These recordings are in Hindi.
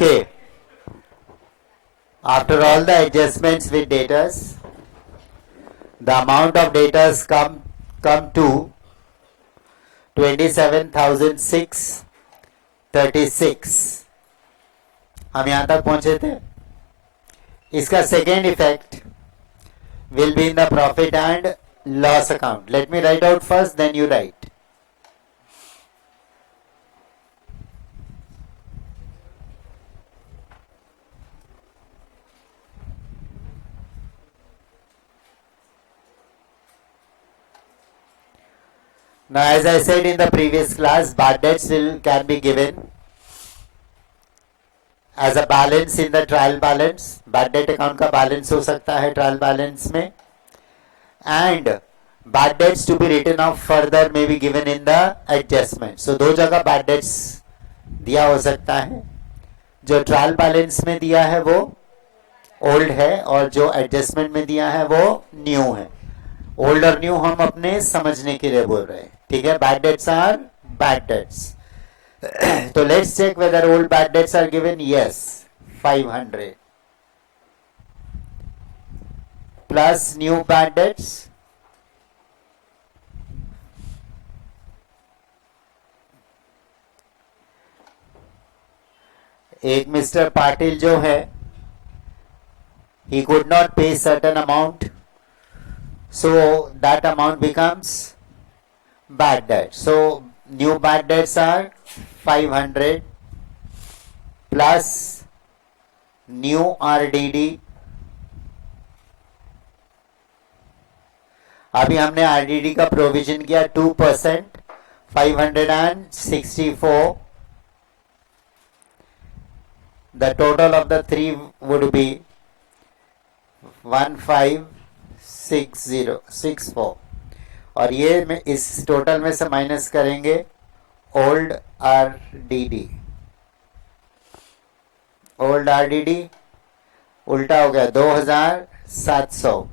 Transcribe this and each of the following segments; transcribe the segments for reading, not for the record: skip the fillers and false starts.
Okay. After all the adjustments with datas, the amount of datas come to 27,636. हम यहां तक पहुंचे थे. इसका second effect will be in the profit and loss account. Let me write out first, then you write. Now, as I said in the previous class, bad debts can be given as a balance in the trial balance. Bad debt account का balance हो सकता है trial balance में, and bad debts to be written off further may be given in the adjustment. So दो जगह bad debts दिया हो सकता है. जो trial balance में दिया है वो old है और जो adjustment में दिया है वो new है. Old और new हम अपने समझने के लिए बोल रहे हैं. ठीक है. Bad debts are bad debts. So let's check whether old bad debts are given. Yes, 500 plus new bad debts एक मिस्टर पाटिल जो है, he could not pay certain amount, so that amount becomes bad debt. So new bad debts are 500 plus new RDD. अभी हमने RDD का प्रोविजन किया 2%, 564. The total of the three would be 156064. और ये में इस टोटल में से माइनस करेंगे ओल्ड RDD. ओल्ड RDD उल्टा हो गया 2700.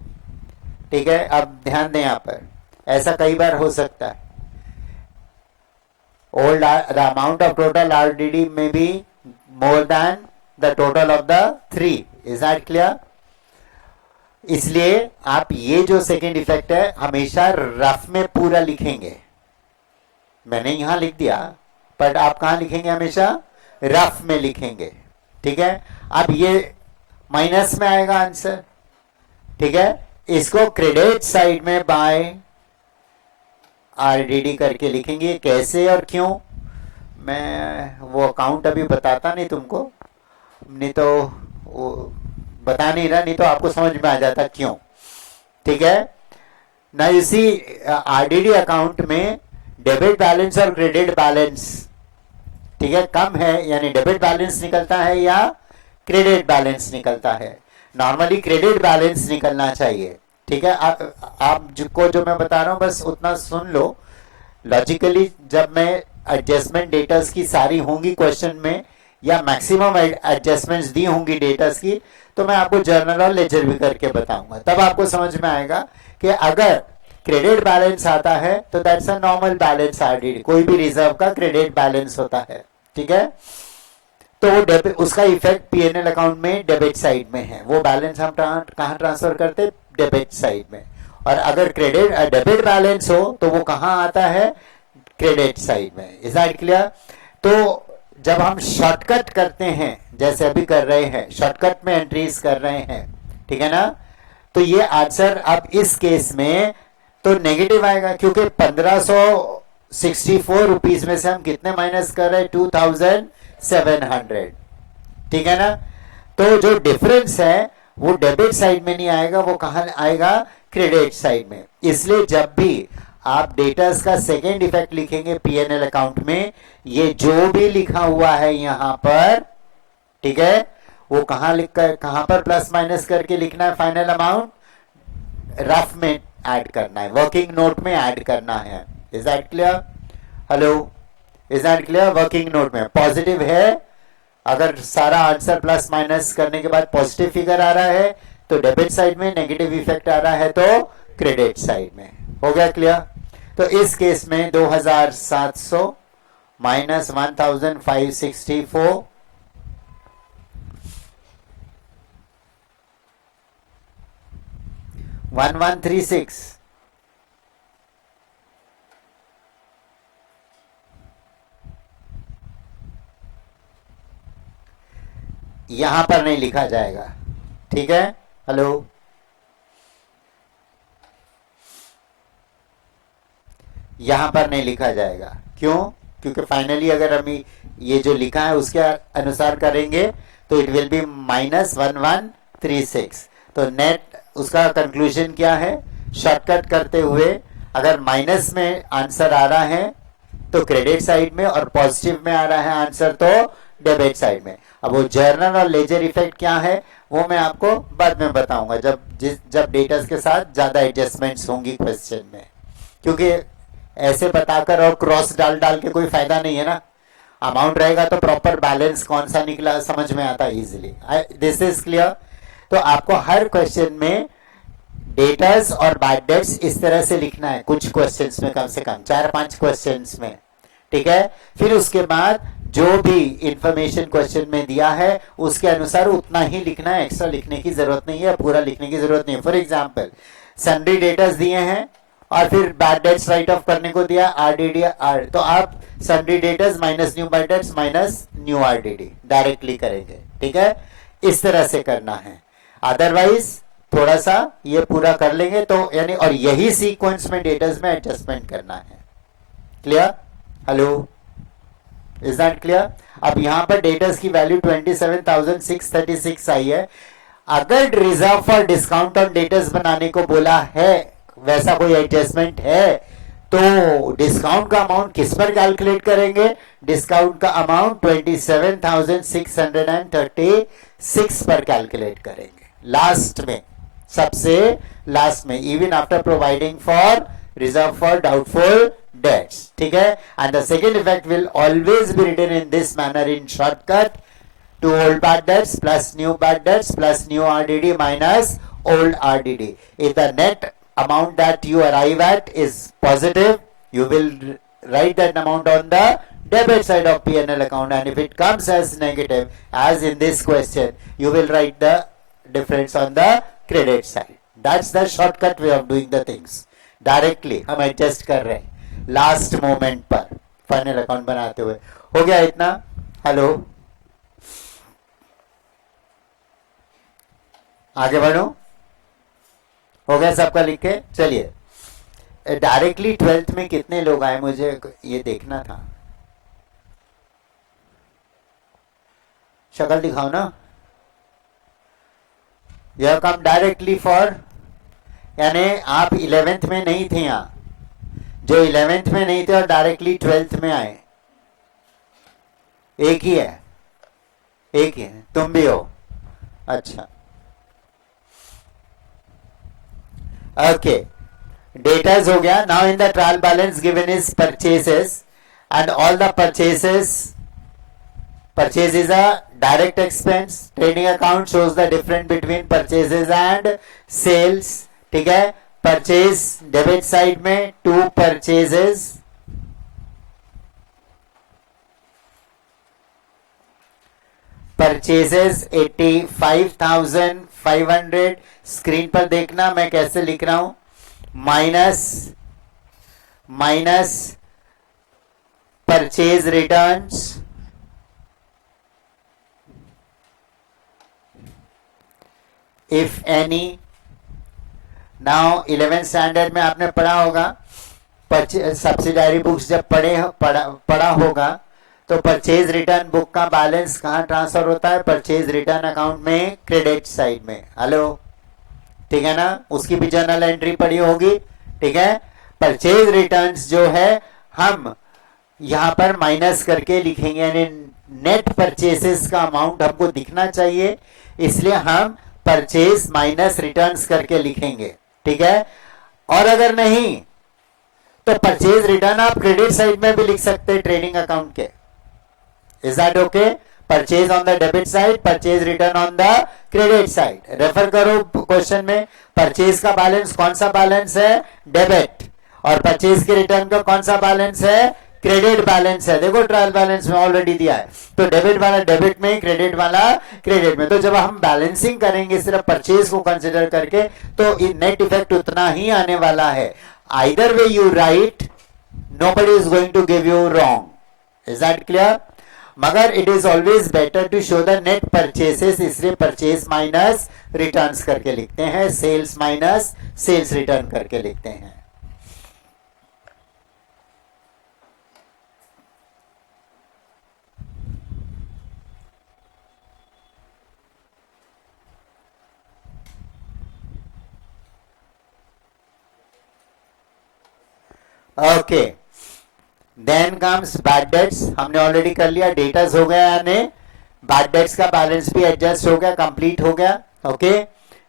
ठीक है. अब ध्यान दें यहां पर, ऐसा कई बार हो सकता है. Old the amount of total RDD में be more than the total of the 3. Is that clear? इसलिए आप ये जो सेकेंड इफेक्ट है हमेशा रफ में पूरा लिखेंगे. मैंने यहां लिख दिया, पर आप कहां लिखेंगे? हमेशा रफ में लिखेंगे. ठीक है. अब ये माइनस में आएगा आंसर. ठीक है. इसको क्रेडिट साइड में बाय RDD करके लिखेंगे. कैसे और क्यों मैं वो अकाउंट अभी बताता नहीं तुमको, नहीं तो वो बता नहीं रहा, नहीं तो आपको समझ में आ जाता क्यों. ठीक है ना. इसी RDD अकाउंट में डेबिट बैलेंस और क्रेडिट बैलेंस, ठीक है, कम है, यानी डेबिट बैलेंस निकलता है या क्रेडिट बैलेंस निकलता है. नॉर्मली क्रेडिट बैलेंस निकलना चाहिए. ठीक है. आप जो मैं बता रहा हूं बस उतना सुन लो. लॉजिकली जब मैं एडजस्टमेंट डेटास की सारी होंगी क्वेश्चन में, या मैक्सिमम एडजस्टमेंट्स दी होंगी डेटास की, तो मैं आपको जर्नल और लेजर भी करके बताऊंगा. तब आपको समझ में आएगा कि अगर क्रेडिट बैलेंस आता है तो that's a normal balance RDD. कोई भी रिजर्व का क्रेडिट बैलेंस होता है. ठीक है. तो वो उसका इफेक्ट P&L अकाउंट में डेबिट साइड में है. वो बैलेंस हम कहां ट्रांसफर करते? डेबिट साइड में. और अगर क्रेडिट डेबिट बैलेंस हो तो वो कहां आता है? क्रेडिट साइड में. Is that clear? तो जब हम शॉर्टकट करते हैं, जैसे अभी कर रहे हैं, शॉर्टकट में एंट्रीज कर रहे हैं, ठीक है ना, तो ये आंसर अब इस केस में तो नेगेटिव आएगा, क्योंकि 1564 रुपीज में से हम कितने माइनस कर रहे हैं? 2700. ठीक है ना. तो जो डिफरेंस है वो डेबिट साइड में नहीं आएगा, वो कहां आएगा? क्रेडिट साइड में. इसलिए जब भी आप डेटास का सेकेंड इफेक्ट लिखेंगे P&L अकाउंट में, ये जो भी लिखा हुआ है यहां पर, ठीक है, वो कहां लिखकर कहां पर प्लस माइनस करके लिखना है? फाइनल अमाउंट रफ में ऐड करना है, वर्किंग नोट में ऐड करना है. Is that clear? Hello, is that clear? Working note में पॉजिटिव है. अगर सारा आंसर प्लस माइनस करने के बाद पॉजिटिव फिगर आ रहा है तो डेबिट साइड में, नेगेटिव इफेक्ट आ रहा है तो क्रेडिट साइड में. हो गया क्लियर? तो इस केस में 2700 माइनस 1564 1136, यहां पर नहीं लिखा जाएगा, ठीक है। हेलो, यहां पर नहीं लिखा जाएगा, क्यों? क्योंकि फाइनली अगर हम ये जो लिखा है उसके अनुसार करेंगे तो इट विल बी -1136। तो नेट उसका कंक्लूजन क्या है? शॉर्टकट करते हुए अगर माइनस में आंसर आ रहा है तो क्रेडिट साइड में, और पॉजिटिव में आ रहा है आंसर तो डेबिट साइड में। अब वो जर्नल और लेजर इफेक्ट क्या है वो मैं आपको बाद में बताऊंगा, जब डेटा के साथ ज्यादा एडजस्टमेंट्स होंगी क्वेश्चन में, क्योंकि ऐसे बताकर और क्रॉस डाल डाल के कोई फायदा नहीं है ना। अमाउंट रहेगा तो प्रॉपर बैलेंस कौन सा निकला समझ में आता है इजीली। This is clear. तो आपको हर क्वेश्चन में डेटर्स और बैड डेट्स इस तरह से लिखना है, कुछ क्वेश्चंस में, कम से कम 4-5 क्वेश्चंस में, ठीक है। फिर उसके बाद जो भी इंफॉर्मेशन क्वेश्चन में दिया है उसके अनुसार उतना ही लिखना है, एक्स्ट्रा लिखने की जरूरत नहीं है, पूरा लिखने की जरूरत नहीं है। फॉर एग्जाम्पल सन्ड्री डेटर्स दिए हैं और फिर बैड डेट्स राइट ऑफ करने को दिया RDDR, तो आप sundry debtors minus new bad debts minus new RDD directly करेंगे, ठीक है। इस तरह से करना है, अदरवाइज थोड़ा सा ये पूरा कर लेंगे तो यानी, और यही सीक्वेंस में डेटर्स में एडजस्टमेंट करना है। Clear? Hello, is that clear? अब यहां पर डेटर्स की वैल्यू 27,636 आई है। अगर reserve for discount on debtors बनाने को बोला है, वैसा कोई एडजस्टमेंट है, तो डिस्काउंट का अमाउंट किस पर कैलकुलेट करेंगे? डिस्काउंट का अमाउंट 27,636 पर कैलकुलेट करेंगे, लास्ट में, सबसे लास्ट में, even after providing for reserve for doubtful debts, ठीक है। And the second effect will always be written in this manner in shortcut, to old bad debts plus new bad debts plus new RDD minus old RDD. If the net amount that you arrive at is positive, you will write that amount on the debit side of P&L account, and if it comes as negative, as in this question, you will write the difference on the credit side. That's the shortcut way of doing the things. Directly हम adjust कर रहे हैं last moment पर फाइनल अकाउंट बनाते हुए। हो गया इतना? हेलो, आगे बढ़ो, हो गया सबका लिख के? चलिए, डायरेक्टली 12th में कितने लोग आए मुझे ये देखना था, शक्ल दिखाओ ना। You have come directly for, यानी आप 11th में नहीं थे यहाँ, जो 11th में नहीं थे और डायरेक्टली 12th में आए, एक ही है, एक ही है, तुम भी हो, अच्छा। Okay, datas हो गया। Now in the trial balance given is purchases, and all the purchases, purchase is a direct expense. Trading account shows the difference between purchases and sales, ठीक है। Purchase debit side में 2 purchases, purchases 85,500, स्क्रीन पर देखना मैं कैसे लिख रहा हूं, minus purchase returns, if any. Now 11th standard में आपने पढ़ा होगा, सब्सिडायरी बुक्स जब पढ़ा होगा तो परचेज रिटर्न बुक का बैलेंस कहां ट्रांसफर होता है? परचेज रिटर्न अकाउंट में, क्रेडिट साइड में। हेलो, ठीक है ना? उसकी भी जर्नल एंट्री पड़ी होगी, ठीक है। परचेज रिटर्न्स जो है हम यहां पर माइनस करके लिखेंगे, यानी नेट परचेसेस का अमाउंट हमको दिखना चाहिए, इसलिए हम परचेज माइनस रिटर्न्स करके लिखेंगे, ठीक है। और अगर नहीं तो परचेज रिटर्न आप क्रेडिट साइड में भी लिख सकते हैं ट्रेडिंग अकाउंट के। Is that okay? Purchase on the debit side, purchase return on the credit side. Refer करो क्वेश्चन में, परचेज का बैलेंस कौन सा बैलेंस है? डेबिट। और परचेज के रिटर्न का कौन सा बैलेंस है? क्रेडिट बैलेंस है, देखो ट्रायल बैलेंस में ऑलरेडी दिया है, तो डेबिट वाला डेबिट में, क्रेडिट वाला क्रेडिट में। तो जब हम बैलेंसिंग करेंगे सिर्फ परचेज को कंसिडर करके, तो नेट इफेक्ट उतना ही आने वाला है। Either way you right, nobody is going to give you wrong. Is that clear? मगर it is always better to show the net purchases, इसलिए परचेज माइनस रिटर्न्स करके लिखते हैं, सेल्स माइनस सेल्स रिटर्न करके लिखते हैं। Okay, then comes bad debts, हमने ऑलरेडी कर लिया, डेटर्स हो गया, यानी बैड डेट्स का बैलेंस भी एडजस्ट हो गया, कंप्लीट हो गया। Okay,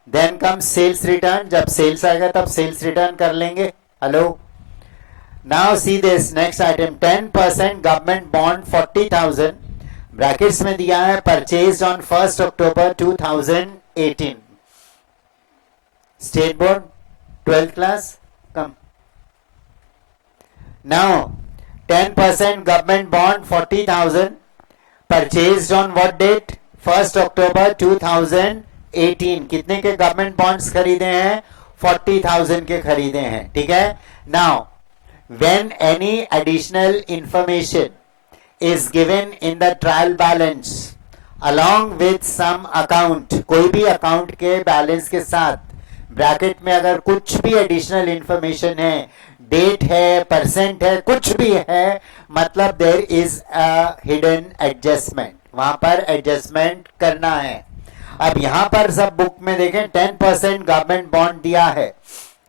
then comes sales return, जब सेल्स आएगा तब सेल्स रिटर्न कर लेंगे। Hello, now see this next item, 10% government bond 40,000, brackets में दिया है purchase on 1 October 2018, state board 12th class, कम। Now 10% government bond 40,000 purchased on what date? 1 October 2018। कितने के गवर्नमेंट बॉन्ड्स खरीदे हैं? 40,000 के खरीदे हैं, ठीक है। Now when any additional information is given in the trial balance along with some account, कोई भी अकाउंट के बैलेंस के साथ ब्रैकेट में अगर कुछ भी एडिशनल इंफॉर्मेशन है, डेट है, परसेंट है, कुछ भी है, मतलब there is a hidden adjustment, वहां पर एडजस्टमेंट करना है। अब यहां पर सब बुक में देखें 10% गवर्नमेंट बॉन्ड दिया है,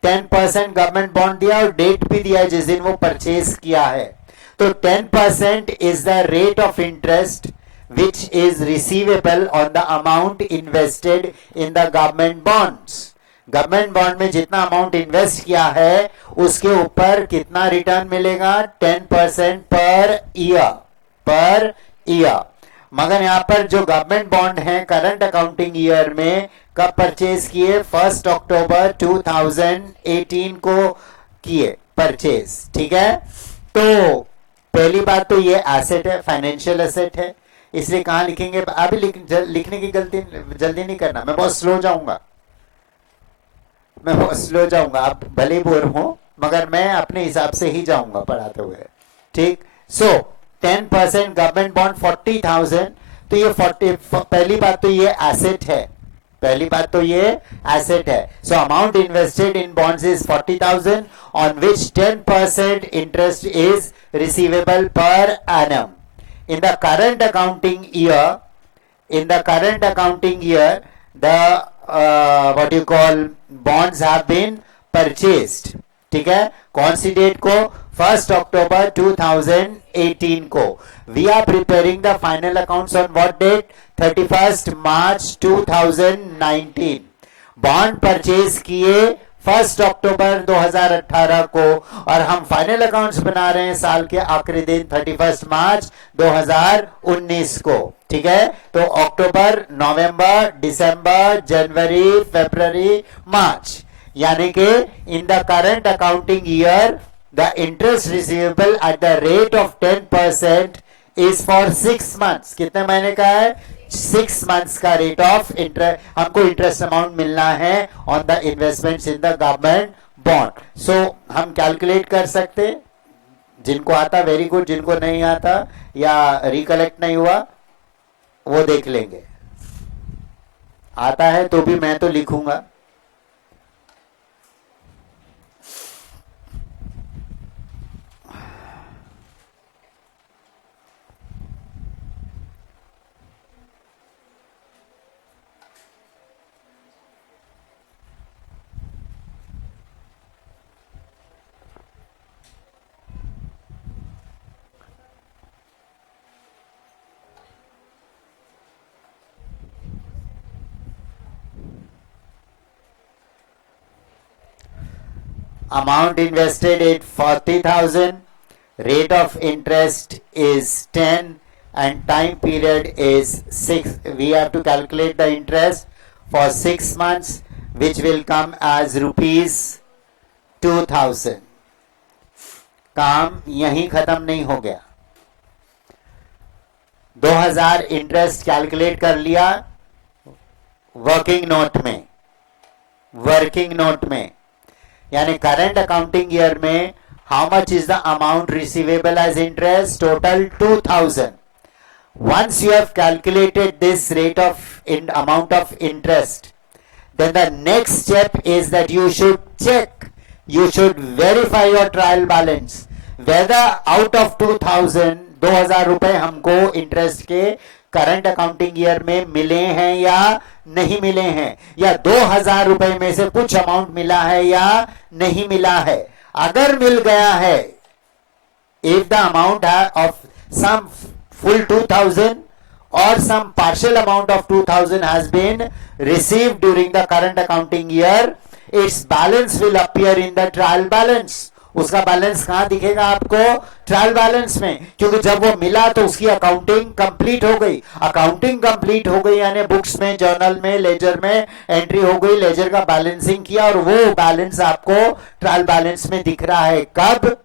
10% गवर्नमेंट बॉन्ड दिया और डेट भी दिया है जिस दिन वो परचेज किया है। तो 10% is the rate of interest which is receivable on the amount invested in the government bonds. Government bond में जितना अमाउंट इन्वेस्ट किया है उसके ऊपर कितना रिटर्न मिलेगा? 10% पर ईयर। मगर यहां पर जो गवर्नमेंट बॉन्ड है करंट अकाउंटिंग ईयर में कब परचेज किए? 1 अक्टूबर 2018 को किए परचेज, ठीक है। तो पहली बात तो ये एसेट है, फाइनेंशियल एसेट है, इसलिए कहां लिखेंगे? अभी लिखने की गलती जल्दी नहीं करना, मैं बहुत स्लो जाऊंगा, आप भले ही बोर हो मगर मैं अपने हिसाब से ही जाऊंगा पढ़ाते हुए, ठीक। सो 10% गवर्नमेंट बॉन्ड 40,000, तो ये 40, पहली बात तो ये एसेट है, so amount invested in bonds is 40,000 on which 10% interest is receivable per annum. In the current accounting year the what you call bonds have been purchased, ठीक है। कौन सी डेट को? 1 अक्टूबर 2018 को। We are preparing the final accounts on what date? 31 March 2019। Bond purchase किए 1 अक्टूबर 2018 को और हम फाइनल अकाउंट्स बना रहे हैं साल के आखिरी दिन 31 मार्च 2019 को, ठीक है। तो अक्टूबर, नवंबर, दिसंबर, जनवरी, फरवरी, मार्च, यानी कि in the current accounting year the interest receivable at the rate of 10% is for 6 months। कितने महीने का है? 6 months का रेट ऑफ इंटरेस्ट, हमको इंटरेस्ट अमाउंट मिलना है on the investments in the government bond. So हम कैलकुलेट कर सकते, जिनको आता वेरी गुड, जिनको नहीं आता या रिकलेक्ट नहीं हुआ वो देख लेंगे, आता है तो भी मैं तो लिखूंगा। Amount invested is 40,000, rate of interest is 10 and time period is 6. We have to calculate the interest for 6 months which will come as rupees 2,000. काम यहीं खत्म नहीं हो गया। 2000 इंटरेस्ट कैलकुलेट कर लिया वर्किंग नोट में, यानी करंट अकाउंटिंग ईयर में how much is the amount receivable as interest? Total 2000. Once you have calculated this rate of amount of interest, then the next step is that you should verify your trial balance whether out of 2000 रुपए हमको इंटरेस्ट के करंट अकाउंटिंग ईयर में मिले हैं या नहीं मिले हैं, या 2000 रुपए में से कुछ अमाउंट मिला है या नहीं मिला है। अगर मिल गया है, if the amount of some full 2000 or some partial amount of 2000 has been received during the current accounting year, its balance will appear in the trial balance. उसका बैलेंस कहां दिखेगा आपको? ट्रायल बैलेंस में, क्योंकि जब वो मिला तो उसकी अकाउंटिंग कंप्लीट हो गई। अकाउंटिंग कंप्लीट हो गई यानी बुक्स में, जर्नल में, लेजर में एंट्री हो गई, लेजर का बैलेंसिंग किया और वो बैलेंस आपको ट्रायल बैलेंस में दिख रहा है। कब?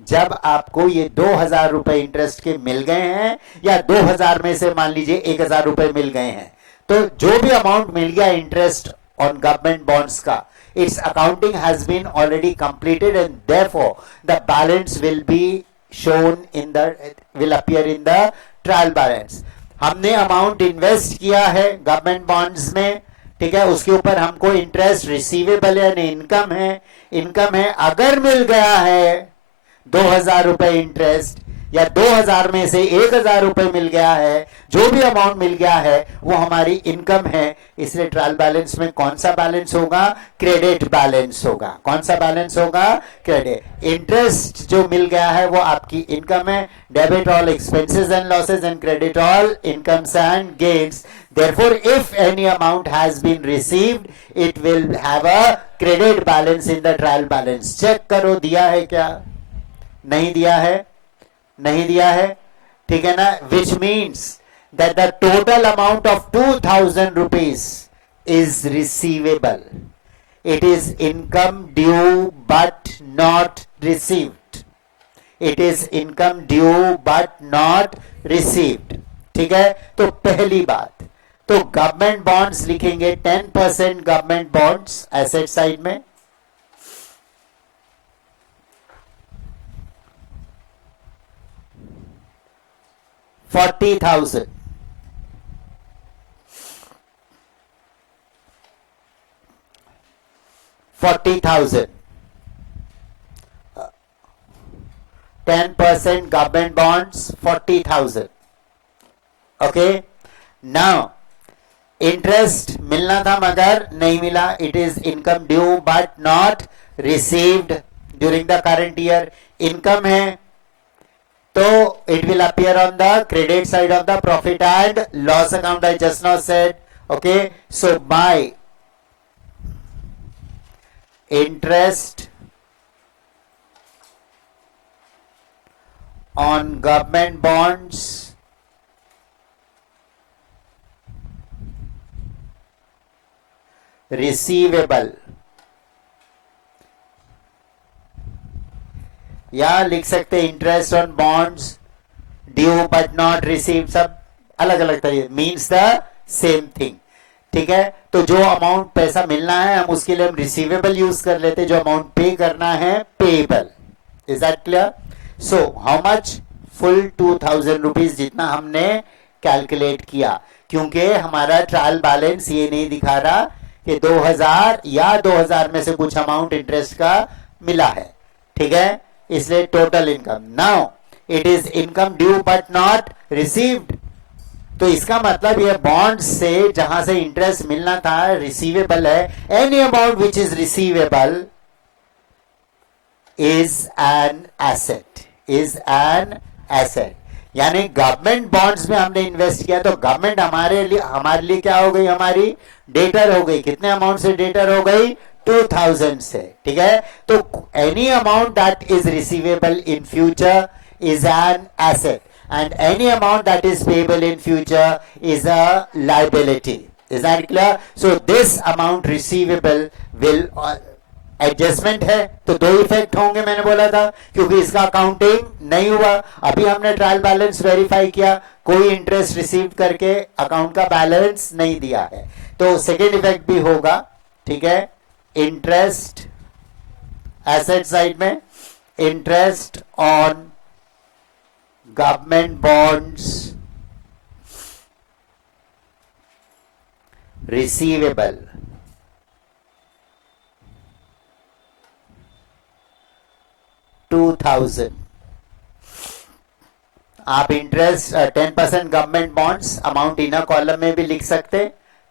जब आपको ये 2000 रुपए इंटरेस्ट के मिल गए हैं, या 2000 में से मान लीजिए 1000 रुपए मिल गए हैं, तो जो भी अमाउंट मिल गया इंटरेस्ट ऑन गवर्नमेंट बॉन्ड्स का, its accounting has been already completed and therefore the balance will appear in the trial balance. हमने अमाउंट इन्वेस्ट किया है गवर्नमेंट बॉन्ड्स में, ठीक है, उसके ऊपर हमको इंटरेस्ट रिसीवेबल यानी इनकम है। अगर मिल गया है 2000 रुपए इंटरेस्ट, या 2000 में से 1000 रुपए मिल गया है, जो भी अमाउंट मिल गया है वो हमारी इनकम है, इसलिए ट्रायल बैलेंस में कौन सा बैलेंस होगा? क्रेडिट बैलेंस होगा। कौन सा बैलेंस होगा? क्रेडिट। इंटरेस्ट जो मिल गया है वो आपकी इनकम है। Debit all expenses and losses and credit all incomes and gains. Therefore, if any amount has been received, it will have a credit balance in the trial balance. Check करो दिया है क्या? नहीं दिया है, ठीक है ना? Which means that the total amount of 2000 rupees is receivable. It is income due but not received. It is income due but not received. ठीक है? तो पहली बात, तो गवर्नमेंट बॉन्ड्स लिखेंगे 10% गवर्नमेंट बॉन्ड्स एसेट साइड में, 40,000. 10% government bonds, 40,000. Okay. Now, interest मिलना था मगर नहीं मिला. It is income due but not received during the current year. Income है, तो it will appear on the credit side of the profit and loss account. I just now said. Okay. So by interest on government bonds receivable, या लिख सकते interest on bonds due but not receive, सब अलग अलग तरीके, मीन्स द सेम थिंग. ठीक है. तो जो अमाउंट पैसा मिलना है हम उसके लिए हम रिसीवेबल यूज कर लेते, जो अमाउंट पे करना है payable. Is that clear? So how much? Full 2000 rupees जितना हमने कैलकुलेट किया, क्योंकि हमारा ट्रायल बैलेंस ये नहीं दिखा रहा कि 2000 या 2000 में से कुछ अमाउंट इंटरेस्ट का मिला है. ठीक है. इसलिए total income. Now it is income due but not received. तो इसका मतलब ये बॉन्ड से जहां से इंटरेस्ट मिलना था रिसीवेबल है. Any amount which is receivable is an asset, is an asset. यानी गवर्नमेंट बॉन्ड्स में हमने इन्वेस्ट किया तो गवर्नमेंट हमारे लिए क्या हो गई? हमारी डेटर हो गई. कितने अमाउंट से डेटर हो गई? 2000 से. ठीक है. तो any amount that is receivable in future is an asset and any amount that is payable in future is a liability. Is that clear? So this amount receivable will adjustment है तो दो इफेक्ट होंगे, मैंने बोला था, क्योंकि इसका अकाउंटिंग नहीं हुआ। अभी हमने ट्रायल बैलेंस वेरीफाई किया, कोई इंटरेस्ट रिसीव करके अकाउंट का बैलेंस नहीं दिया है, तो सेकेंड इफेक्ट भी होगा। ठीक है, इंटरेस्ट एसेट साइड में, interest on government bonds receivable, आप interest 10% government bonds amount inner column में भी लिख सकते,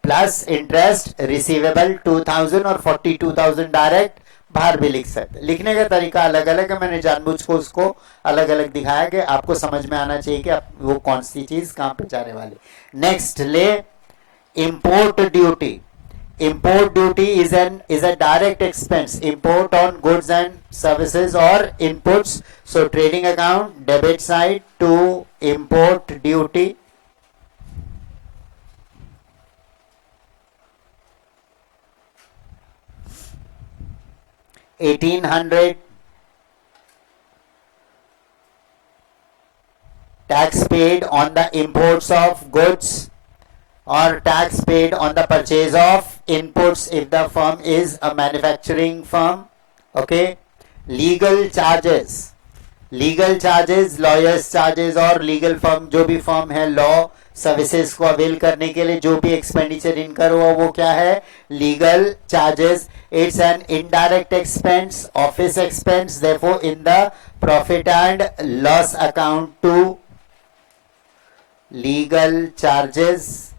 प्लस इंटरेस्ट रिसीवेबल 2000 और 42,000 डायरेक्ट बाहर भी लिख सकते। लिखने का तरीका अलग अलग है, मैंने जानबूझ को उसको अलग अलग दिखाया कि आपको समझ में आना चाहिए कि आप वो कौन सी चीज कहां पे जाने वाली। नेक्स्ट ले import duty. Import duty is a direct expense. Import on goods and services or inputs. So trading account debit side to import duty. $1,800 tax paid on the imports of goods, or tax paid on the purchase of inputs if the firm is a manufacturing firm. Okay, legal charges, lawyers charges और legal firm जो भी firm है law services को avail करने के लिए जो भी expenditure incur हुआ वो क्या है, legal charges. It's an indirect expense, office expense, therefore in the profit and loss account to legal charges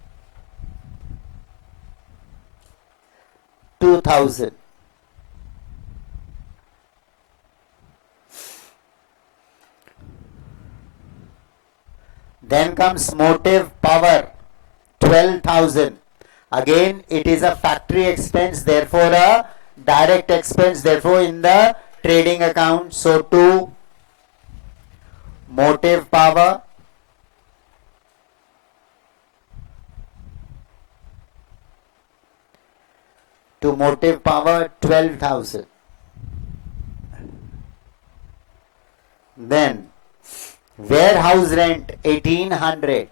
2,000. Then comes motive power 12,000. Again it is a factory expense, therefore a direct expense, therefore in the trading account. So to motive power to motive power 12,000. Then warehouse rent 1,800.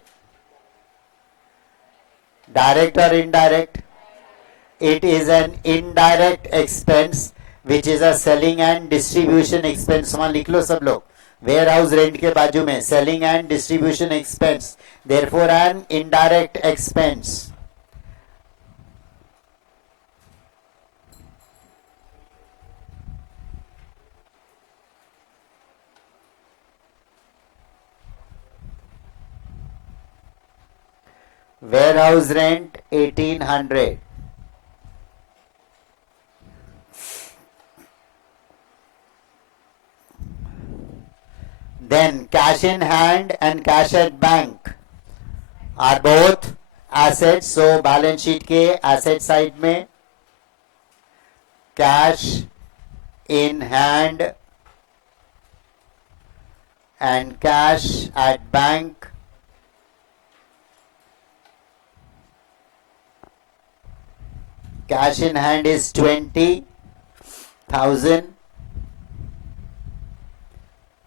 Direct or indirect? It is an indirect expense which is a selling and distribution expense. वहां लिख लो सब लोग, warehouse rent के बाजू में selling and distribution expense, therefore an indirect expense. Warehouse rent 1,800. Then cash in hand and cash at bank are both assets. So balance sheet के asset side में cash in hand and cash at bank cash in hand is 20,000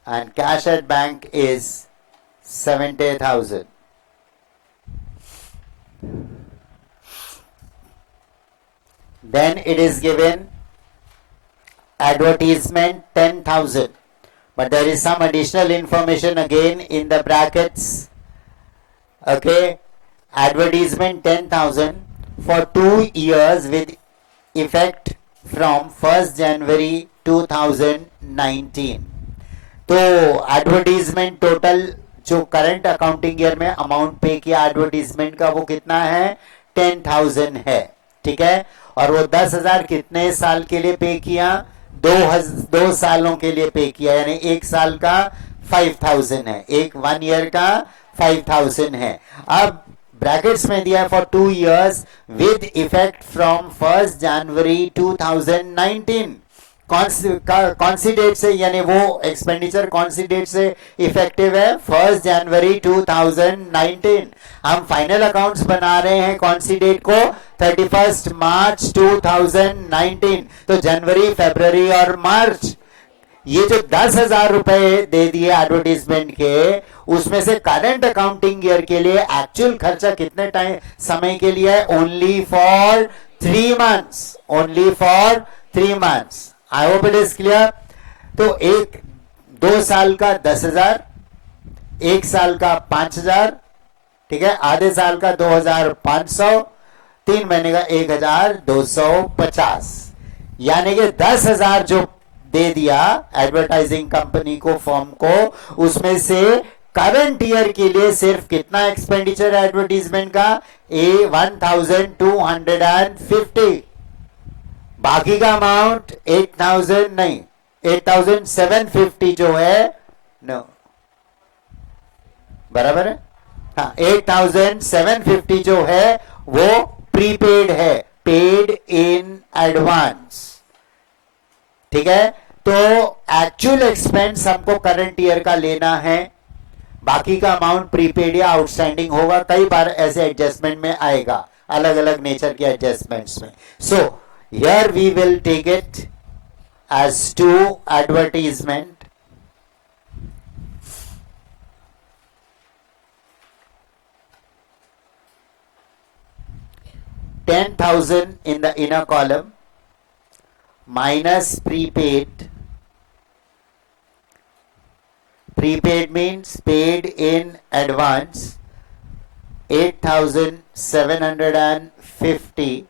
and cash at bank is 70,000. Then it is given advertisement 10,000, but there is some additional information again in the brackets. Okay, advertisement 10,000 for 2 years with effect from 1st January 2019. तो एडवर्टीजमेंट टोटल जो करंट अकाउंटिंग ईयर में अमाउंट पे किया एडवर्टीजमेंट का वो कितना है, 10,000 है। ठीक है, और वो 10,000 कितने साल के लिए पे किया, 2 सालों के लिए पे किया, यानी 1 साल का 5,000 है, 1 ईयर का 5,000 है। अब ब्रैकेट्स में दिया है for 2 years with effect from 1st January 2019। कौन सी डेट से, यानी वो एक्सपेंडिचर कौन सी डेट से इफेक्टिव है? 1 जनवरी 2019। हम फाइनल अकाउंट्स बना रहे हैं कौन सी डेट को? 31 मार्च 2019। तो जनवरी, फरवरी और मार्च, ये जो 10,000 रुपए दे दिए एडवर्टीजमेंट के, उसमें से करंट अकाउंटिंग ईयर के लिए एक्चुअल खर्चा कितने टाइम समय के लिए है? Only for 3 months, only for 3 months. I hope it is clear. तो 2 साल का 10,000, 1 साल का 5,000, ठीक है, आधे साल का 2,500, 3 महीने का 1,250, यानी कि 10,000 जो दे दिया एडवर्टाइजिंग कंपनी को, फर्म को, उसमें से करंट ईयर के लिए सिर्फ कितना एक्सपेंडिचर है एडवर्टीजमेंट का? 1,250। बाकी का अमाउंट 8,000 नहीं, 8,750 जो है, नो, बराबर है, हाँ, 8,750 जो है वो प्रीपेड है, पेड इन एडवांस। ठीक है, तो एक्चुअल एक्सपेंस हमको करंट ईयर का लेना है, बाकी का अमाउंट प्रीपेड या आउटस्टैंडिंग होगा। कई बार ऐसे एडजस्टमेंट में आएगा, अलग अलग नेचर के एडजस्टमेंट्स में। So here we will take it as to advertisement, 10,000 in the inner column minus prepaid. Prepaid means paid in advance, 8,750,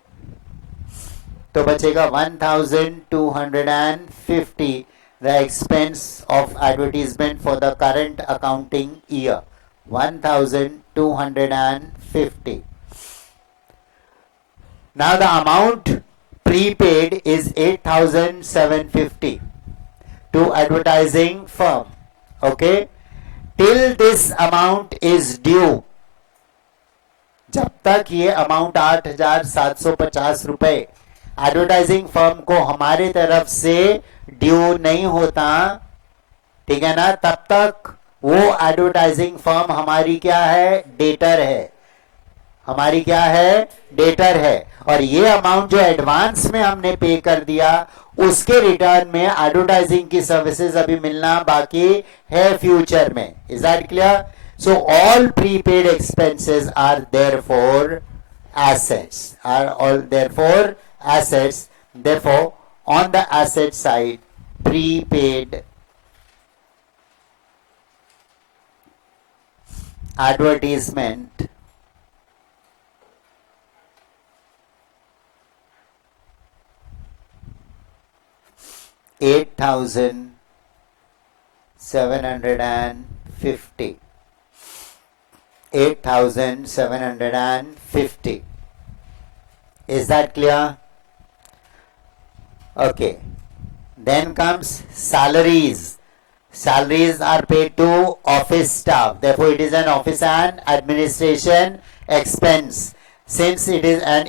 तो बचेगा 1,250, the expense of advertisement for the current accounting year, 1,250. Now the amount prepaid is 8,750 to advertising firm. Okay, till this amount is due, जब तक ये अमाउंट 8,750 रुपए एडवर्टाइजिंग फर्म को हमारे तरफ से ड्यू नहीं होता, ठीक है ना, तब तक वो एडवर्टाइजिंग फर्म हमारी क्या है? डेटर है, हमारी क्या है? डेटर है। और ये अमाउंट जो एडवांस में हमने पे कर दिया, उसके रिटर्न में एडवर्टाइजिंग की सर्विसेज अभी मिलना बाकी है फ्यूचर में। Is that clear? So all prepaid expenses are therefore assets, are all therefore assets. Therefore on the asset side, prepaid advertisement, $8,750. 8,750. Is that clear? Okay. Then comes salaries. Salaries are paid to office staff. Therefore, it is an office and administration expense. Since it is an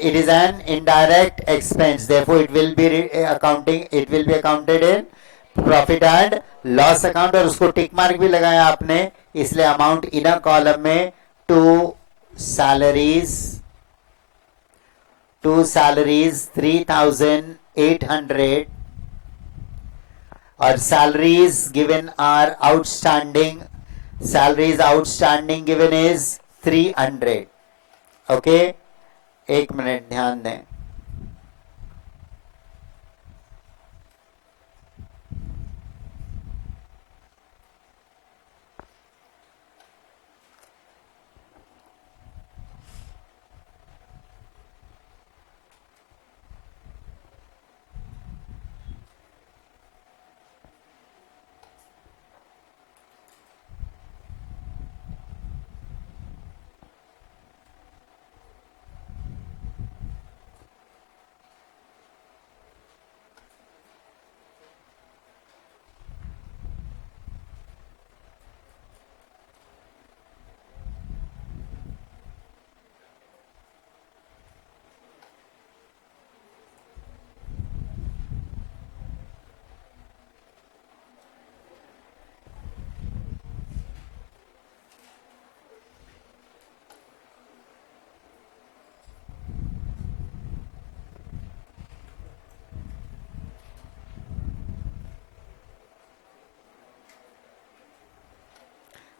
indirect expense, therefore it will be accounted in profit and loss account, और उसको टिक मार्क भी लगाया आपने, इसलिए अमाउंट इनर कॉलम में टू सैलरीज 3,800, और salaries given are outstanding, salaries outstanding given is 300. Okay, एक मिनट ध्यान दें।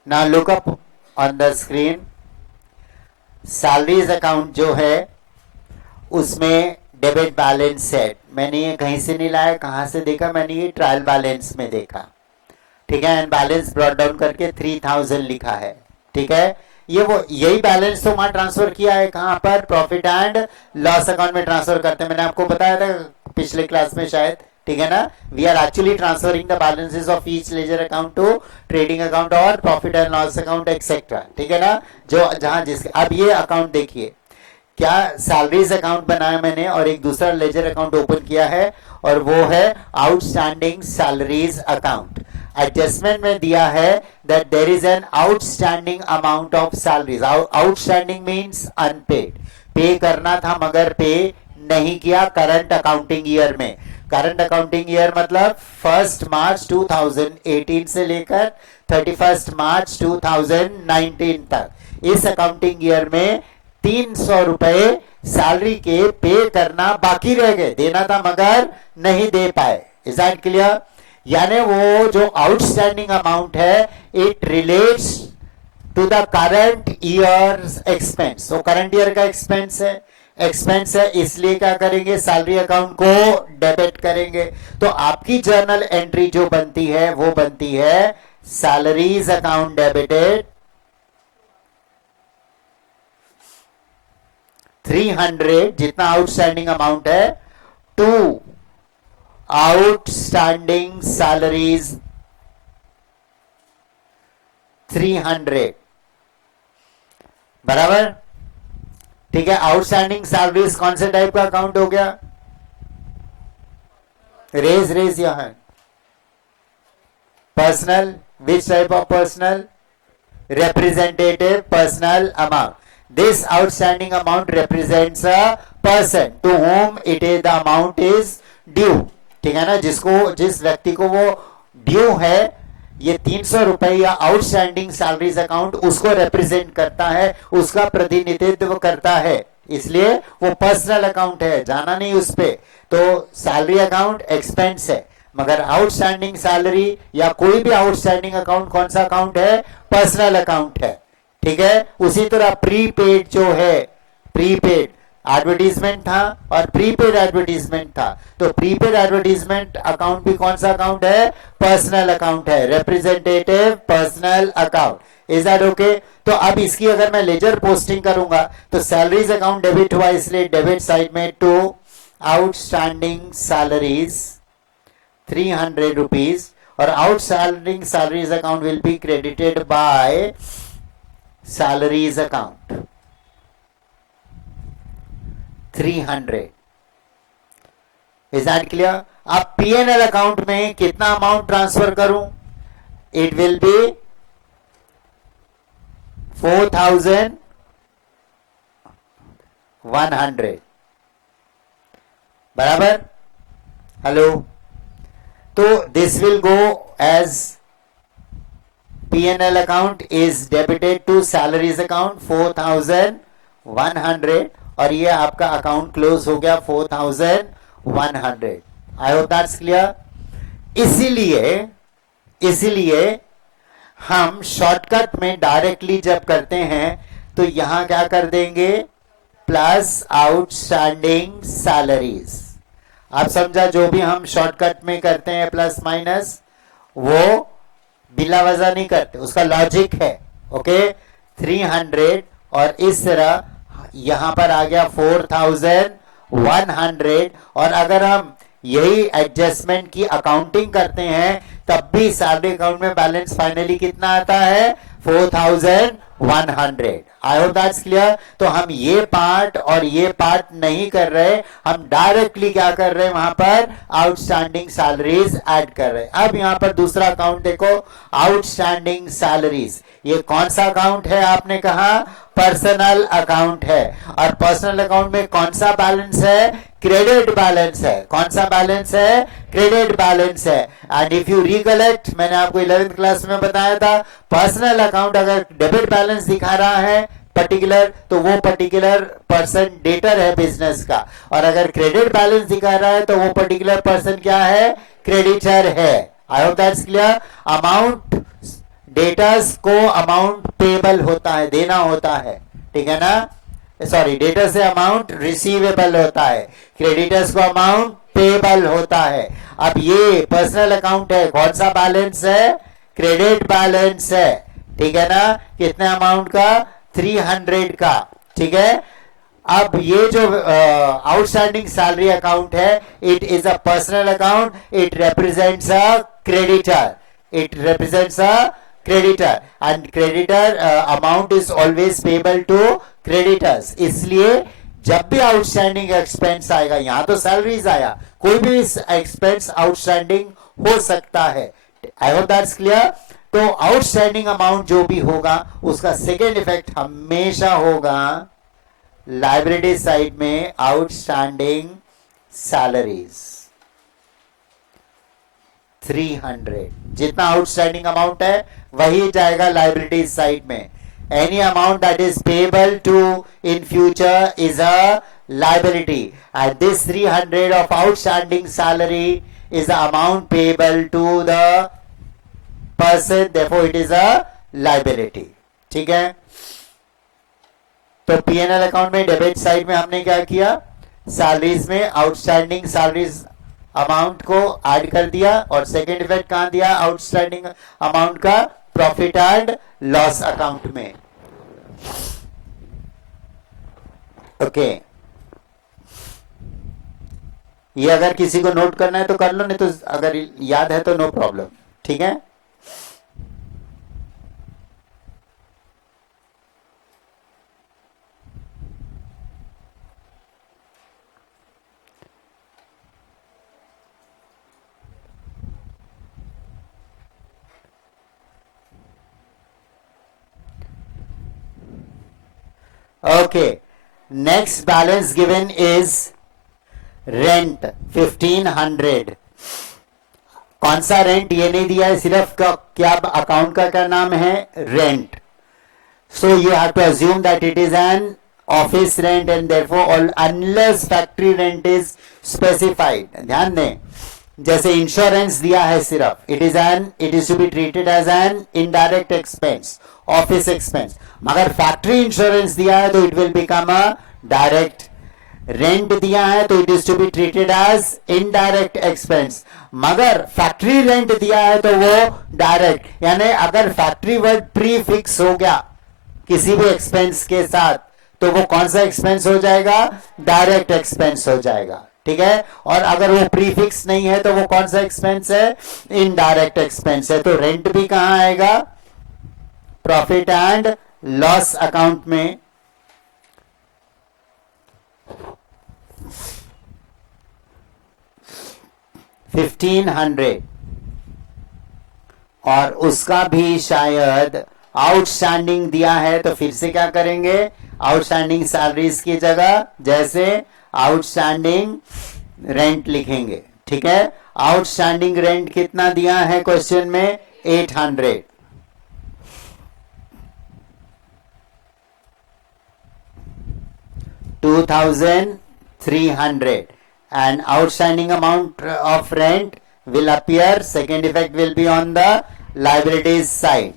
Now look up on the screen. Salaries account जो है उसमें डेबिट बैलेंस सेट, मैंने ये कहीं से नहीं लाया, कहाँ से देखा, मैंने ये ट्रायल बैलेंस में देखा, ठीक है। एंड बैलेंस ब्रॉट डाउन करके 3000 लिखा है, ठीक है। ये वो यही बैलेंस तो वहां ट्रांसफर किया है, कहाँ पर, प्रॉफिट एंड लॉस अकाउंट में ट्रांसफर करते हैं। मैंने आपको बताया था पिछले क्लास में शायद, ठीक है ना। We are actually transferring the balances of each ledger account to trading account और profit and loss account etcetera, ठीक है ना। जो जहां जिसके, अब ये अकाउंट देखिए, क्या सैलरीज अकाउंट बनाया मैंने और एक दूसरा लेजर अकाउंट ओपन किया है और वो है आउटस्टैंडिंग सैलरीज अकाउंट। एडजस्टमेंट में दिया है that there is an outstanding amount of salaries. Outstanding means unpaid, pay करना था मगर पे नहीं किया करंट अकाउंटिंग ईयर में। करंट अकाउंटिंग ईयर मतलब 1 मार्च 2018 से लेकर 31 मार्च 2019 तक। इस अकाउंटिंग ईयर में 300 रुपए सैलरी के पे करना बाकी रह गए, देना था मगर नहीं दे पाए। Is that clear? यानी वो जो आउटस्टैंडिंग अमाउंट है it relates to the current year's expense. तो करंट ईयर का एक्सपेंस है इसलिए क्या करेंगे, सैलरी अकाउंट को डेबिट करेंगे। तो आपकी जर्नल एंट्री जो बनती है वो बनती है सैलरीज अकाउंट डेबिटेड 300, जितना आउटस्टैंडिंग अमाउंट है, टू आउटस्टैंडिंग सैलरीज 300, बराबर, ठीक है। आउटस्टैंडिंग सैलरीज कौन से टाइप का अकाउंट हो गया? रेज यहां personal, which type of personal? representative personal amount. This outstanding amount represents a person to whom it is the amount is due, ठीक है ना, जिसको, जिस व्यक्ति को वो ड्यू है। ये 300 रुपए या आउटस्टैंडिंग सैलरीज अकाउंट उसको रिप्रेजेंट करता है, उसका प्रतिनिधित्व करता है, इसलिए वो पर्सनल अकाउंट है, जाना नहीं उस पे। तो सैलरी अकाउंट एक्सपेंस है, मगर आउटस्टैंडिंग सैलरी या कोई भी आउटस्टैंडिंग अकाउंट कौन सा अकाउंट है? पर्सनल अकाउंट है, ठीक है। उसी तरह प्रीपेड जो है, प्रीपेड एडवर्टीजमेंट था और प्रीपेड एडवर्टीजमेंट था, तो प्रीपेड एडवर्टीजमेंट अकाउंट भी कौन सा अकाउंट है? पर्सनल अकाउंट है, representative personal account. Is that okay? तो अब इसकी अगर मैं लेजर पोस्टिंग करूंगा तो सैलरीज अकाउंट डेबिट हुआ, इसलिए डेबिट साइड में टू आउटस्टैंडिंग सैलरीज 300 रुपीज, और outstanding salaries account will be credited by salaries account 300। Is that clear? अब पीएनएल अकाउंट में कितना अमाउंट ट्रांसफर करूं? इट विल बी 4100, बराबर। हेलो, तो this will go as P&L account is debited to salaries account 4100, और ये आपका अकाउंट क्लोज हो गया 4100। आई होप दैट्स क्लियर। इसीलिए हम शॉर्टकट में डायरेक्टली जब करते हैं तो यहां क्या कर देंगे, प्लस आउटस्टैंडिंग सैलरीज। आप समझा, जो भी हम शॉर्टकट में करते हैं प्लस माइनस, वो बिला वजह नहीं करते, उसका लॉजिक है। ओके, 300 और इस तरह यहां पर आ गया 4100, और अगर हम यही एडजस्टमेंट की अकाउंटिंग करते हैं तब भी सैलरी अकाउंट में बैलेंस फाइनली कितना आता है? 4100। आई होप दैट्स क्लियर। तो हम ये पार्ट और ये पार्ट नहीं कर रहे, हम डायरेक्टली क्या कर रहे हैं, वहां पर आउटस्टैंडिंग सैलरीज ऐड कर रहे हैं। अब यहां पर दूसरा अकाउंट देखो, आउटस्टैंडिंग सैलरीज। ये कौन सा अकाउंट है? आपने कहा पर्सनल अकाउंट है, और पर्सनल अकाउंट में कौन सा बैलेंस है? क्रेडिट बैलेंस है। कौन सा बैलेंस है? क्रेडिट बैलेंस है। एंड इफ यू रिकलेक्ट, मैंने आपको 11th क्लास में बताया था, पर्सनल अकाउंट अगर डेबिट बैलेंस दिखा रहा है पर्टिकुलर, तो वो पर्टिकुलर पर्सन डेटर है बिजनेस का, और अगर क्रेडिट बैलेंस दिखा रहा है तो वो पर्टिकुलर पर्सन क्या है? क्रेडिटर है। I hope that's clear. Amount debtors को अमाउंट पेबल होता है, देना होता है, ठीक है ना, सॉरी डेटर से अमाउंट रिसीवेबल होता है, क्रेडिटर्स को अमाउंट पेबल होता है। अब ये पर्सनल अकाउंट है, कौन सा बैलेंस है, क्रेडिट बैलेंस है, ठीक है ना, कितने अमाउंट का, 300 का, ठीक है। अब ये जो आउटस्टैंडिंग सैलरी अकाउंट है, it is a personal account, it represents a creditor, it represents a creditor, and creditor amount is always payable to creditors. इसलिए जब भी आउटस्टैंडिंग एक्सपेंस आएगा, यहां तो सैलरीज आया, कोई भी एक्सपेंस आउटस्टैंडिंग हो सकता है। I hope that's clear. तो आउटस्टैंडिंग अमाउंट जो भी होगा उसका सेकेंड इफेक्ट हमेशा होगा लाइबिलिटी साइड में, आउटस्टैंडिंग सैलरीज 300, जितना आउटस्टैंडिंग अमाउंट है वही जाएगा लाइबिलिटी साइड में। Any amount that is payable to in future is a liability, and this 300 of outstanding salary is the amount payable to the person, therefore it is a liability, ठीक है। तो P&L अकाउंट में डेबिट साइड में हमने क्या किया, सैलरीज में आउटस्टैंडिंग सैलरीज अमाउंट को ऐड कर दिया, और सेकेंड इफेक्ट कहां दिया आउटस्टैंडिंग अमाउंट का, प्रॉफिट एंड लॉस अकाउंट में, ओके। ये अगर किसी को नोट करना है तो कर लो, नहीं तो अगर याद है तो नो प्रॉब्लम, ठीक है। Okay, next balance given is rent 1500। कौन सा रेंट ये नहीं दिया है, सिर्फ क्या अकाउंट का क्या नाम है, rent. So you have to assume that it is an office rent, and therefore unless factory rent is specified. ध्यान दें, जैसे इंश्योरेंस दिया है सिर्फ, it is to be treated as an indirect expense, office expense. मगर फैक्ट्री इंश्योरेंस दिया है तो it will become a direct. Rent दिया है तो it is to be treated as indirect expense, मगर फैक्ट्री रेंट दिया है तो वो डायरेक्ट। यानी अगर फैक्ट्री वर्ड प्री फिक्स हो गया किसी भी एक्सपेंस के साथ तो वो कौन सा एक्सपेंस हो जाएगा, डायरेक्ट एक्सपेंस हो जाएगा, ठीक है। और अगर वो प्री फिक्स नहीं है तो वो कौन सा एक्सपेंस है, इनडायरेक्ट एक्सपेंस है। तो रेंट भी कहां आएगा, प्रॉफिट एंड लॉस अकाउंट में। $1500, और उसका भी शायद आउटस्टैंडिंग दिया है, तो फिर से क्या करेंगे, आउटस्टैंडिंग सैलरीज की जगह जैसे आउटस्टैंडिंग रेंट लिखेंगे, ठीक है। आउटस्टैंडिंग रेंट कितना दिया है क्वेश्चन में, 800। $2,300, and outstanding amount of rent will appear, second effect will be on the liabilities side.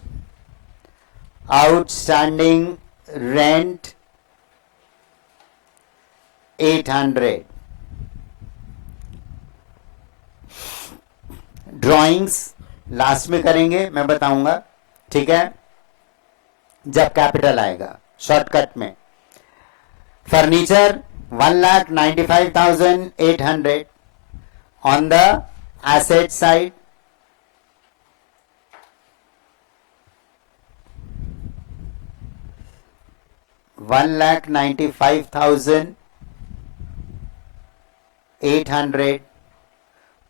Outstanding rent 800. Drawings last में करेंगे, मैं बताऊंगा, ठीक है, जब कैपिटल आएगा, शॉर्टकट में। Furniture 1,95,800 on the asset side. $1,95,800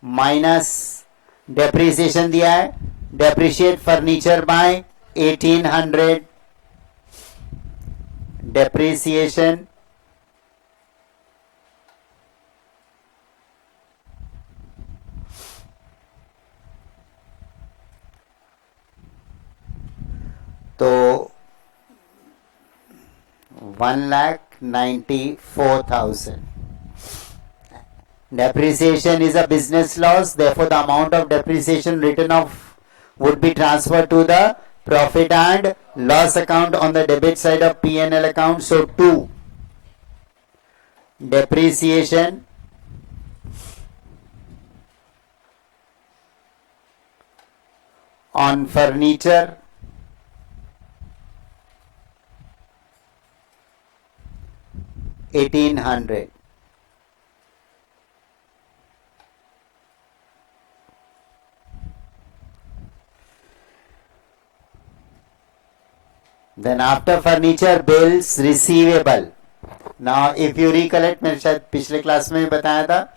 minus depreciation दिया है, डेप्रिशिएट फर्नीचर बाय 1,800, डेप्रिसिएशन तो 1,94,000. Depreciation is a business loss, therefore the amount of depreciation written off would be transferred to the profit and loss account on the debit side of P&L account. So 2, depreciation on furniture, 1800. Then after furniture, bills receivable. Now if you recollect, मैंने शायद पिछले क्लास में बताया था,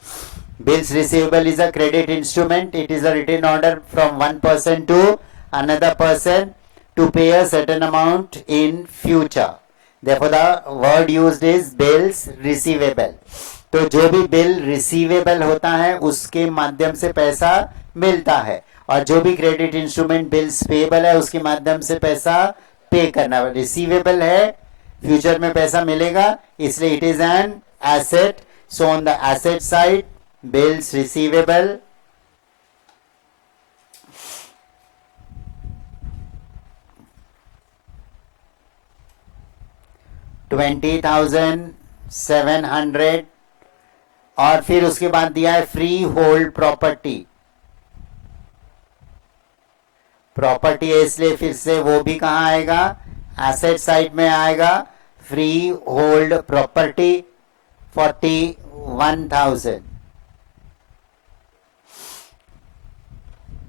bills receivable is a credit instrument. It is a written order from one person to another person to pay a certain amount in future. Therefore the word used is bills receivable. तो जो भी बिल रिसीवेबल होता है उसके माध्यम से पैसा मिलता है, और जो भी क्रेडिट इंस्ट्रूमेंट बिल्स पेएबल है उसके माध्यम से पैसा पे करना। रिसीवेबल है, फ्यूचर में पैसा मिलेगा, इसलिए it is an asset. So on the asset side, bills receivable, $20,700. और फिर उसके बाद दिया है फ्री होल्ड प्रॉपर्टी. प्रॉपर्टी है इसलिए फिर से वो भी कहां आएगा, एसेट साइड में आएगा. Free hold property 41,000.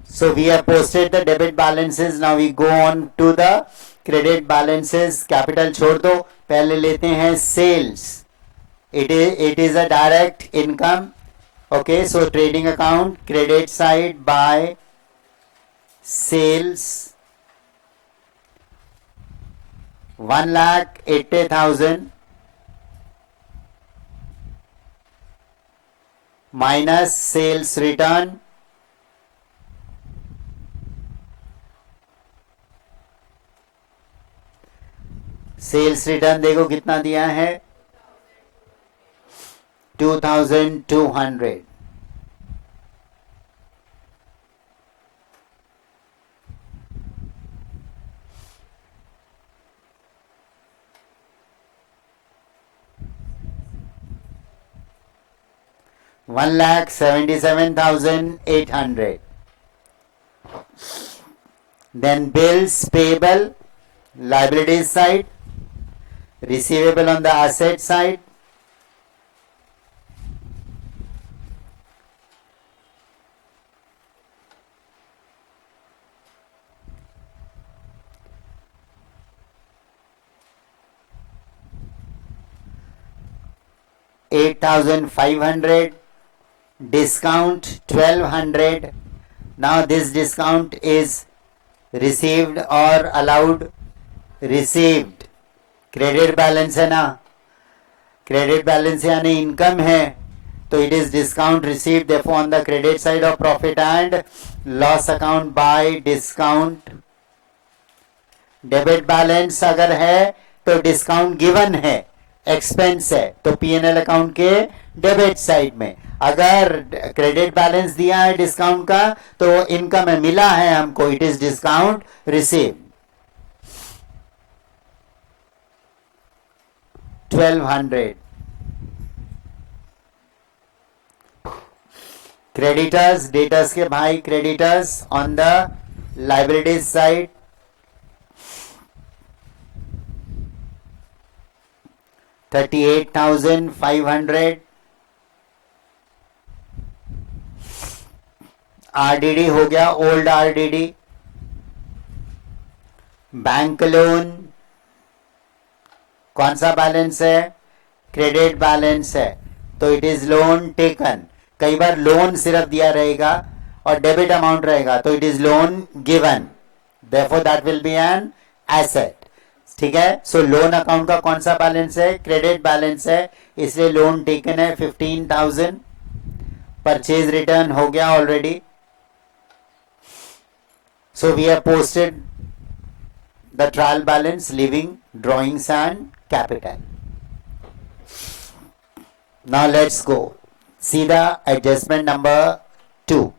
So we have posted the debit balances. Now we go on to the credit balances. Capital छोड़ दो, पहले लेते हैं sales. It is a direct income. Okay, so trading account, credit side by sales 1,80,000 minus sales return sales return देखो कितना दिया है, 2,200. $1,77,800. Then bills payable, liabilities side, receivable on the asset side, $8,500, discount 1,200. Now this discount is received or allowed, received. Credit balance है ना, क्रेडिट बैलेंस यानी इनकम है, तो it is discount received. Therefore on the credit side of profit and loss account by discount. Debit balance अगर है तो डिस्काउंट गिवन है, एक्सपेंस है, तो P&L अकाउंट के डेबिट साइड में. अगर क्रेडिट बैलेंस दिया है डिस्काउंट का तो इनकम है, मिला है हमको, it is discount received. 1,200. Creditors, debtors के भाई creditors on the liabilities side, $38,500. RDD हो गया, ओल्ड RDD. बैंक लोन कौन सा बैलेंस है, क्रेडिट बैलेंस है, तो इट इज लोन टेकन. कई बार लोन सिर्फ दिया रहेगा और डेबिट अमाउंट रहेगा, तो it is loan given, therefore that will B an asset. ठीक है. सो लोन अकाउंट का कौन सा बैलेंस है, क्रेडिट बैलेंस है, इसलिए लोन टेकन है 15,000. परचेज रिटर्न हो गया already. So we have posted the trial balance, living, drawings and capital. Now let's go see the adjustment number 2.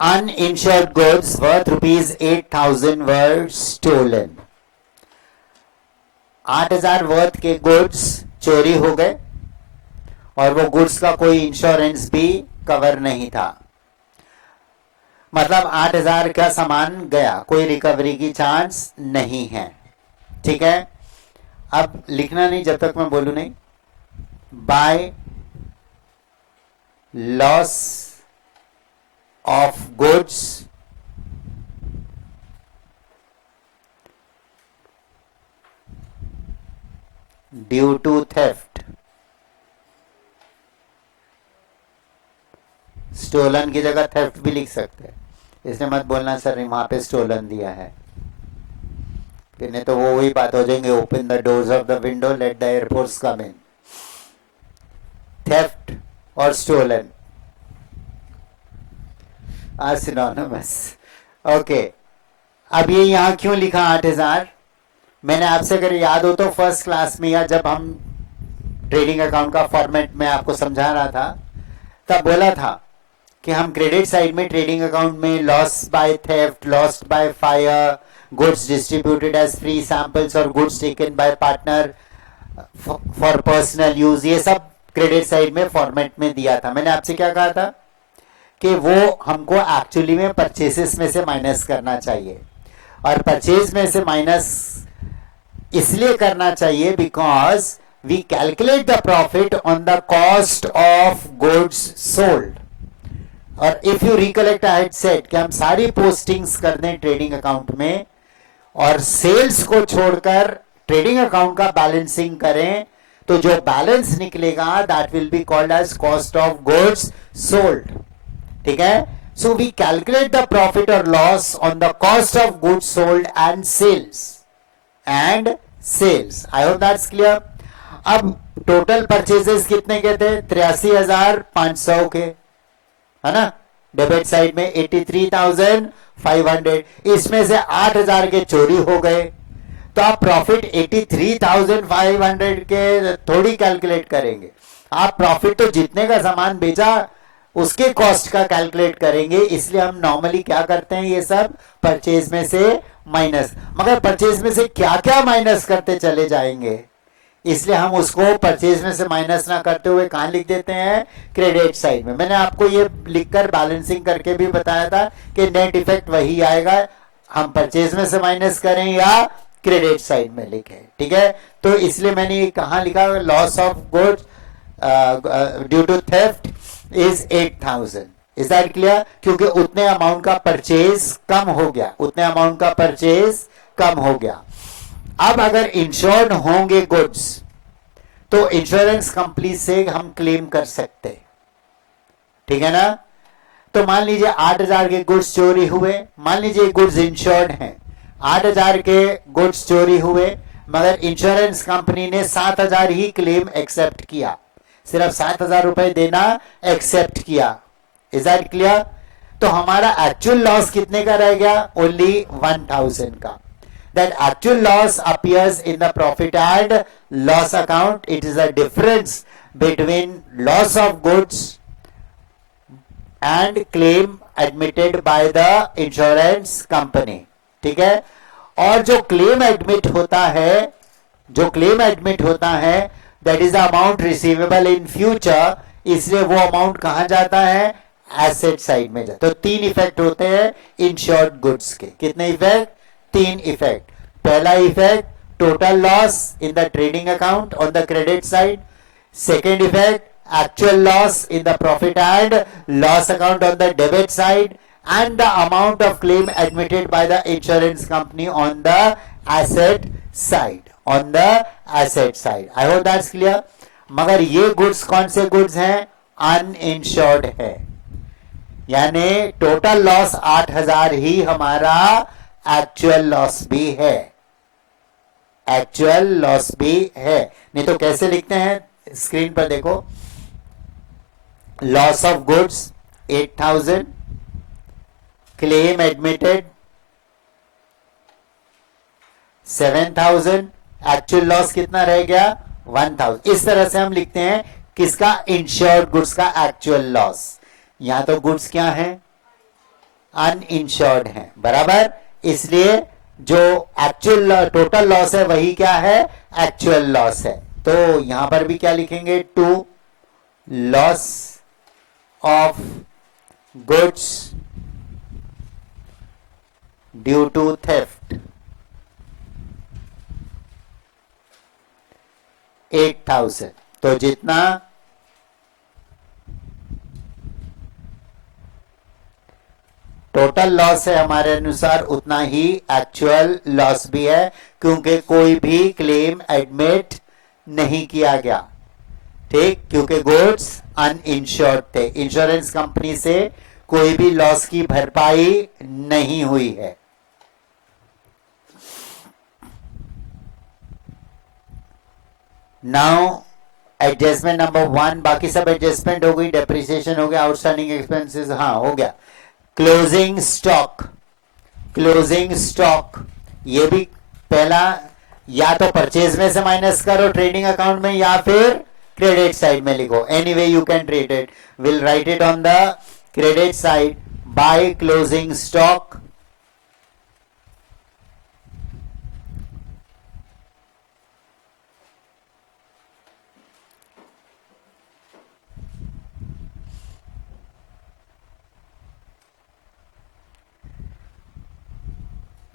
uninsured goods worth ₹8,000 were stolen. 8,000 worth के गुड्स चोरी हो गए और वो गुड्स का कोई इंश्योरेंस भी कवर नहीं था. मतलब 8,000 का सामान गया, कोई रिकवरी की चांस नहीं है. ठीक है, अब लिखना नहीं जब तक मैं बोलूं नहीं. By loss of goods due to theft. Stolen की जगह थेफ्ट भी लिख सकते हैं, इसलिए मत बोलना सर वहां पे स्टोलन दिया है, कि नहीं तो वो वही बात हो जाएंगे. Open the doors of the window, let the air force come in. Theft और स्टोलन आर सिनोनिमस. ओके, अब ये यहां क्यों लिखा 8,000? मैंने आपसे अगर याद हो तो फर्स्ट क्लास में या जब हम ट्रेडिंग अकाउंट का फॉर्मेट में आपको समझा रहा था तब बोला था कि हम क्रेडिट साइड में ट्रेडिंग अकाउंट में loss by theft, lost by fire, goods distributed as free samples और goods taken by partner for personal use, ये सब क्रेडिट साइड में फॉर्मेट में दिया था. मैंने आपसे क्या कहा था कि वो हमको एक्चुअली में परचेसेस में से माइनस करना चाहिए, और परचेज में से माइनस इसलिए करना चाहिए because we calculate the profit on the cost of goods sold. और if you recollect I had said कि हम सारी पोस्टिंग्स कर दें ट्रेडिंग अकाउंट में और सेल्स को छोड़कर ट्रेडिंग अकाउंट का बैलेंसिंग करें, तो जो बैलेंस निकलेगा that will be called as cost of goods sold. ठीक है, so we calculate the profit और loss on the cost of goods sold and sales. I hope that's clear. अब टोटल परचेजेस कितने के थे? 83,500 के, है ना. डेबिट साइड में 83,500, इसमें से 8,000 के चोरी हो गए, तो आप प्रॉफिट 83,500 के थोड़ी कैलकुलेट करेंगे. आप प्रॉफिट तो जितने का सामान बेचा उसके कॉस्ट का कैलकुलेट करेंगे. इसलिए हम नॉर्मली क्या करते हैं, ये सब परचेज में से माइनस. मगर परचेज में से क्या क्या माइनस करते चले जाएंगे, इसलिए हम उसको परचेज में से माइनस ना करते हुए कहां लिख देते हैं? क्रेडिट साइड में. मैंने आपको ये लिखकर बैलेंसिंग करके भी बताया था कि नेट इफेक्ट वही आएगा, हम परचेज में से माइनस करें या क्रेडिट साइड में लिखें. ठीक है, तो इसलिए मैंने ये कहां लिखा? Loss of goods due to theft is 8,000. Is that clear? क्योंकि उतने अमाउंट का परचेज कम हो गया, उतने अमाउंट का परचेज कम हो गया. अब अगर इंश्योर्ड होंगे गुड्स तो इंश्योरेंस कंपनी से हम क्लेम कर सकते. ठीक है ना. तो मान लीजिए 8,000 के गुड्स चोरी हुए, मान लीजिए गुड्स इंश्योर्ड हैं, 8,000 के गुड्स चोरी हुए, मगर इंश्योरेंस कंपनी ने 7,000 ही क्लेम एक्सेप्ट किया, सिर्फ 7,000 रुपए देना एक्सेप्ट किया. Is that clear? तो हमारा एक्चुअल लॉस कितने का रह गया? ओनली 1,000 का. That actual loss appears in the profit and loss account. It is a difference between loss of goods and claim admitted by the insurance company. ठीक है, और जो क्लेम एडमिट होता है, जो क्लेम एडमिट होता है, that is the amount receivable in future. इसलिए वो अमाउंट कहां जाता है? एसेट साइड में जाता. तो 3 इफेक्ट होते हैं इंश्योर्ड गुड्स के. कितने इफेक्ट? 3 इफेक्ट. पहला effect, total loss in the trading account on the credit side. Second effect, actual loss in the profit and loss account on the debit side, and the amount of claim admitted by the insurance company on the asset side. On the asset side. I hope that's clear. मगर ये गुड्स कौन से गुड्स हैं? अनइंश्योर्ड है, यानी टोटल लॉस 8,000 ही हमारा एक्चुअल लॉस भी है. एक्चुअल लॉस भी है. नहीं तो कैसे लिखते हैं? स्क्रीन पर देखो. Loss of goods 8,000, claim admitted 7,000, actual loss कितना रह गया? 1,000. इस तरह से हम लिखते हैं किसका? इंश्योर्ड गुड्स का एक्चुअल लॉस. यहां तो गुड्स क्या है? अनइंश्योर्ड हैं, बराबर। इसलिए जो एक्चुअल टोटल लॉस है वही क्या है, एक्चुअल लॉस है। तो यहां पर भी क्या लिखेंगे, to loss of goods due to theft 8,000। तो जितना टोटल लॉस है हमारे अनुसार उतना ही एक्चुअल लॉस भी है, क्योंकि कोई भी क्लेम एडमिट नहीं किया गया, ठीक, क्योंकि गुड्स अनइंश्योर्ड थे। इंश्योरेंस कंपनी से कोई भी लॉस की भरपाई नहीं हुई है। नाउ एडजस्टमेंट नंबर 1, बाकी सब एडजस्टमेंट हो गई, डेप्रिसिएशन हो गया, आउटस्टैंडिंग एक्सपेंसेस हाँ हो गया। क्लोजिंग स्टॉक, क्लोजिंग स्टॉक ये भी पहला या तो परचेज में से माइनस करो ट्रेडिंग अकाउंट में, या फिर क्रेडिट साइड में लिखो, any way you can treat it. Will write it on the credit side by closing stock.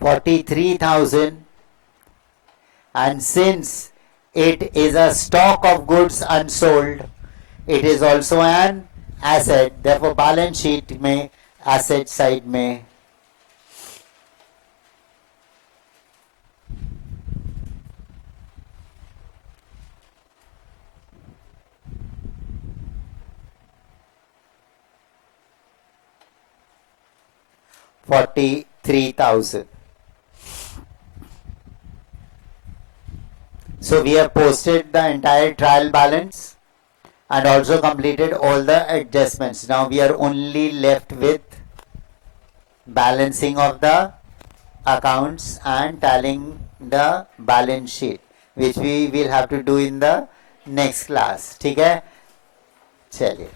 $43,000, and since it is a stock of goods unsold, it is also an asset, therefore balance sheet में asset side में $43,000. So we have posted the entire trial balance and also completed all the adjustments. Now we are only left with balancing of the accounts and tallying the balance sheet, which we will have to do in the next class. ठीक है, चलिए।